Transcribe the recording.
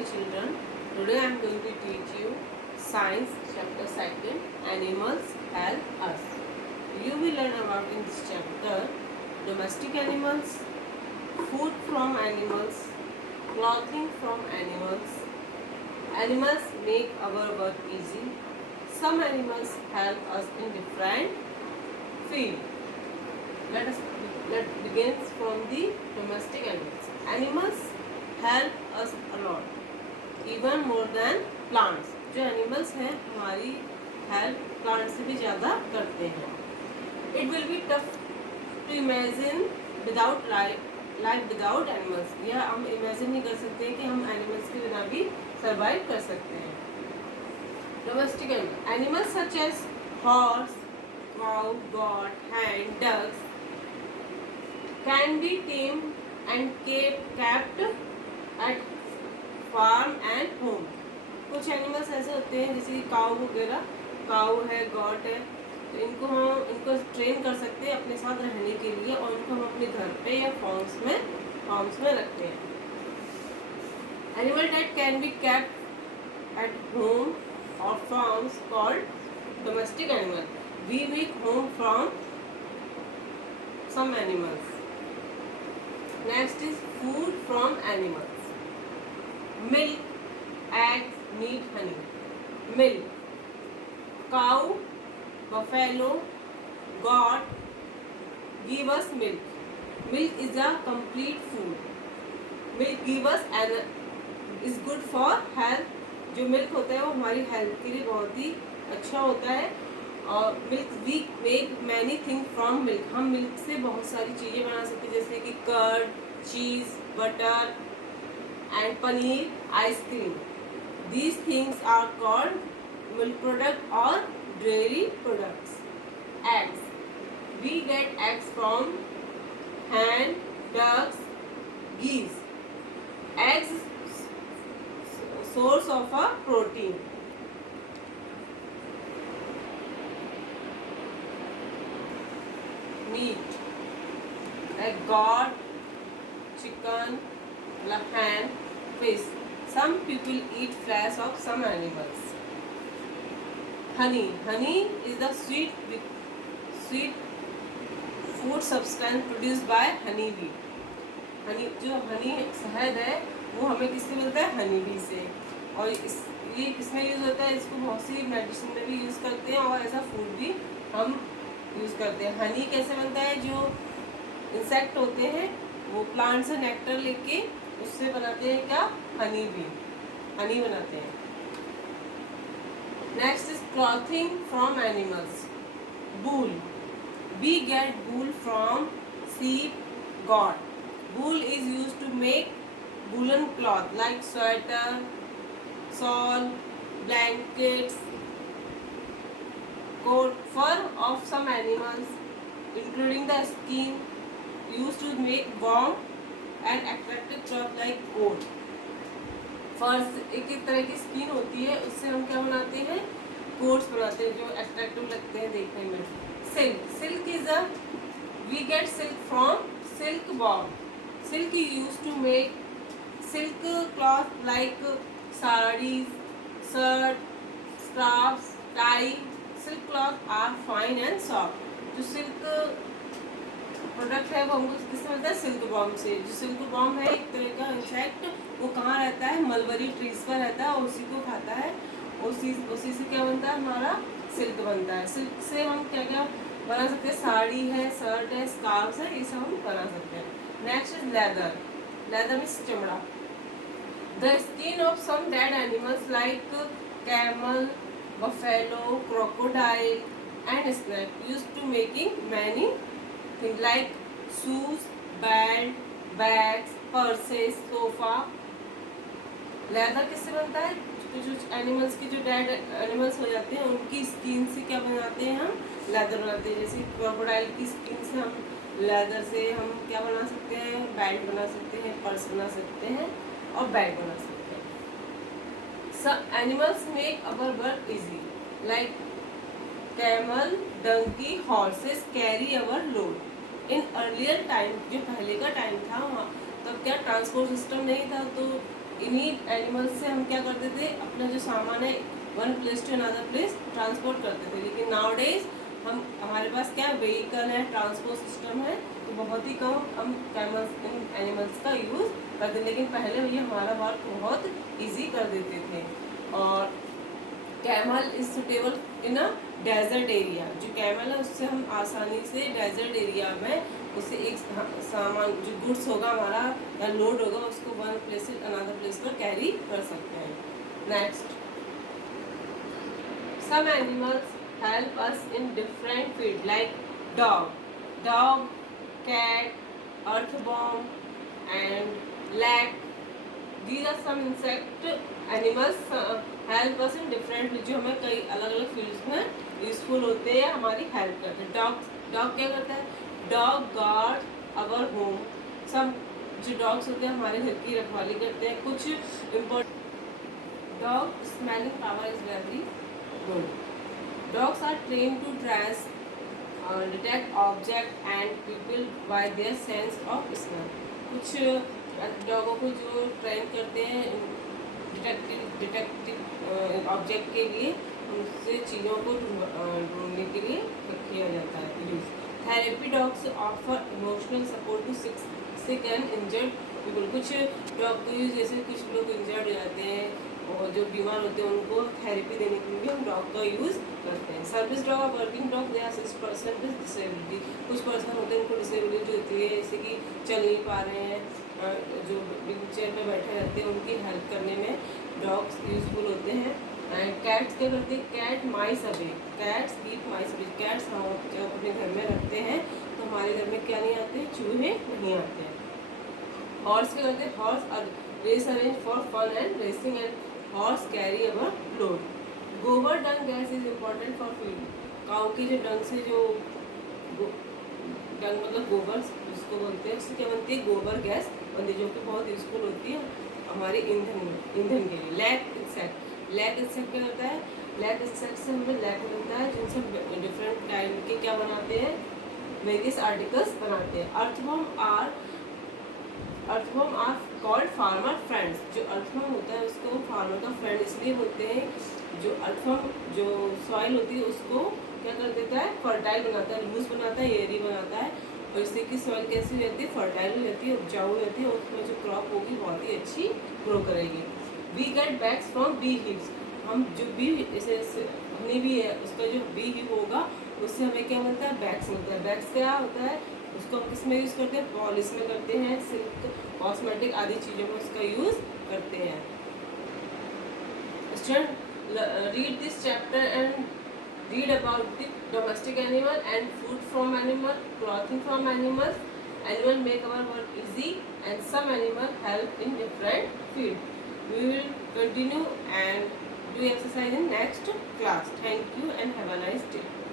dear children, today I am going to teach you Science chapter 2, Animals Help Us. You will learn about in this chapter domestic animals, food from animals, clothing from animals. Animals make our work easy. Some animals help us in different fields. Let begins from the domestic animals. Animals help us a lot, even more than plants. जो animals हैं हमारी help plant से भी ज़्यादा करते हैं. It will be tough to imagine without life without animals. यह हम इमेजिन नहीं कर सकते कि हम एनिमल्स के बिना भी सर्वाइव कर सकते हैं. Domestic animals such as horse, cow, goat, hen, ducks can be tamed and kept at farm and home. कुछ एनिमल्स ऐसे होते हैं जैसे कि काऊ वगैरह, काऊ है, गॉट है, तो इनको ट्रेन कर सकते हैं अपने साथ रहने के लिए और इनको हम अपने घर पे या फार्म्स में रखते हैं. Animal that can be kept at home और farms called domestic animal. We make home from some animals. Next is food from animals. Milk, eggs, meat, honey. Milk. Cow, buffalo, goat give us milk. Milk is a complete food. Milk give us is good for health. जो milk होता है वो हमारी health के लिए बहुत ही अच्छा होता है. और milk we make many thing from milk. हम मिल्क से बहुत सारी चीज़ें बना सकते हैं जैसे कि curd, cheese, butter and paneer, ice cream. These things are called milk product और dairy products. Eggs. We get eggs from hen, ducks, geese. Eggs source of a protein. Meat like goat, chicken, hen, fish. Some people eat flesh of some animals. Honey is the sweet food substance produced by honey bee. जो हनी शहद है वो हमें किससे मिलता है? Honey bee से. और ये किसमें यूज़ होता है? इसको बहुत सी मेडिसिन में भी यूज़ करते हैं और ऐसा फूड भी हम यूज़ करते हैं. हनी कैसे बनता है? जो इंसेक्ट होते हैं वो प्लांट से नेक्टर लेके उससे बनाते हैं क्या? Honey bee. हनी बनाते हैं. Next is clothing from animals. Wool. We get wool from sheep, goat. Wool is used to make woolen cloth like sweater, shawl, blankets, coat. Fur of some animals, including the skin, used to make warm and attractive cloth like coat. फर्स एक तरह की skin होती है, उससे हम क्या बनाते हैं? कोट्स बनाते हैं जो अट्रैक्टिव लगते हैं देखने में. Silk is a we get silk from silk worm. Silk is used to make silk cloth like sarees, shirt, scarves, tie. Silk cloth are fine and soft. जो सिल्क प्रोडक्ट है वो हमको किससे मिलता है? सिल्क वॉर्म से. जो silk worm है एक तरह का इंसेक्ट, वो कहाँ रहता है? मलबरी ट्रीज पर रहता है और उसी को खाता है. उसी से क्या बनता है? हमारा सिल्क बनता है. सिल्क से हम क्या क्या बना सकते हैं? साड़ी है, शर्ट है, स्कार्फ है, ये सब हम बना सकते हैं. Next is leather. Leather means चमड़ा. The skin of some dead animals like camel, buffalo, crocodile, and snake used to making many things like shoes, belt, bags, purses, sofa. Leather किससे बनता है? जो एनिमल्स की जो डेड एनिमल्स हो जाते हैं उनकी स्किन से क्या बनाते हैं? हम लेदर बनाते हैं. जैसे क्रोकोडाइल की स्किन से हम लेदर से हम क्या बना सकते हैं? बेल्ट बना सकते हैं, पर्स बना सकते हैं और बैग बना सकते हैं. सब animals make our work easy like camel, donkey, horses carry our load. In earlier time, जो पहले का टाइम था वहाँ तब क्या ट्रांसपोर्ट सिस्टम नहीं था, तो इन्हीं एनिमल्स से हम क्या करते थे, अपना जो सामान है one place to another place transport करते थे। लेकिन नाउ डेज हमारे पास क्या व्हीकल है, ट्रांसपोर्ट सिस्टम है, तो बहुत ही कम हम इन एनिमल्स का यूज़ करते थे। लेकिन पहले ये हमारा वर्क बहुत ईजी कर देते थे। और camel is suitable in a desert area. जो कैमल है उससे हम आसानी से डेजर्ट एरिया में उससे एक सामान जो गुड्स होगा हमारा या लोड होगा उसको वन प्लेस से अनदर प्लेस पर कैरी कर सकते हैं। Next, some animals help us in different fields like dog, cat, earthworm and rat. These are some insect animals help us in different, जो हमें कई अलग अलग फील्ड्स में यूजफुल होते हैं, हमारी हेल्प करते हैं। डॉग क्या करता है? Dog guard our home. सब जो डॉग्स होते हैं हमारे घर की रखवाली करते हैं। कुछ important, dog smelling power is very good. Dogs are trained to trace, detect object and people by their sense of smell. कुछ डॉगों को जो ट्रेन करते हैं डिटेक्टिव ऑब्जेक्ट के लिए, उनसे चीज़ों को ढूंढने के लिए किया जाता है use. Therapy dogs offer emotional support to sick and injured people. कुछ डॉग को यूज, जैसे कुछ लोग इंजर्ड हो जाते हैं और जो बीमार होते हैं उनको थेरेपी देने के लिए हम डॉग का यूज़ करते हैं। सर्विस डॉग और working dog, they assist person with disability. कुछ पर्सन होते हैं उनको डिसेबिलिटी होती है, जैसे कि चल नहीं पा रहे हैं, जो व्हील चेयर पर बैठे रहते हैं, उनकी हेल्प करने में डॉग्स यूजफुल होते हैं। एंड कैट्स क्या करते हैं? कैट माइस अवे, कैट्स कीप माइस अवे। कैट्स हम जब अपने घर में रखते हैं तो हमारे घर में क्या नहीं आते? चूहे नहीं आते हैं। हॉर्स क्या करते हैं? Horse are race arrange for fun and racing and horse carry our load. Gobar dung gas is important for feed. Cow के जो डंग से जो डंग मतलब गोबर जिसको बोलते हैं, उससे क्या बनती है? गोबर गैस बनती है, जो कि बहुत यूजफुल होती है हमारे ईंधन के लिए। लैक इंसेक्ट क्या करता है? लैक इंसेक्ट से हमें लैक मिलता है, जिनसे डिफरेंट टाइप के क्या बनाते हैं? वेरियस आर्टिकल्स बनाते हैं। Earthworm are called farmer friends. जो अर्थवर्म होता है उसको फार्मर का फ्रेंड इसलिए बोलते हैं, जो अर्थवर्म जो सॉइल होती है उसको क्या कर देता है? फर्टाइल बनाता है, लूज बनाता है, एयरी बनाता है, और इससे कि सॉइल कैसी हो जाती है? फर्टाइल हो जाती है, उपजाऊ हो जाती है, और उसमें जो क्रॉप होगी बहुत ही अच्छी ग्रो करेगी। We get bags from bee hives. हम जो बी जैसे हनी भी है उसका जो बी हिव होगा उससे हमें क्या मिलता है? बैग्स मिलता है। बैग्स क्या होता है? उसको हम किस में यूज़ करते हैं? पॉलिश में करते हैं, सिल्क, कॉस्मेटिक आदि चीज़ों में उसका यूज़ करते हैं। Student, read this chapter and read about the domestic animal and food from animal, clothing from animals. Animal make our work easy and some animal help in different field. We will continue and do exercise in next class. Thank you and have a nice day.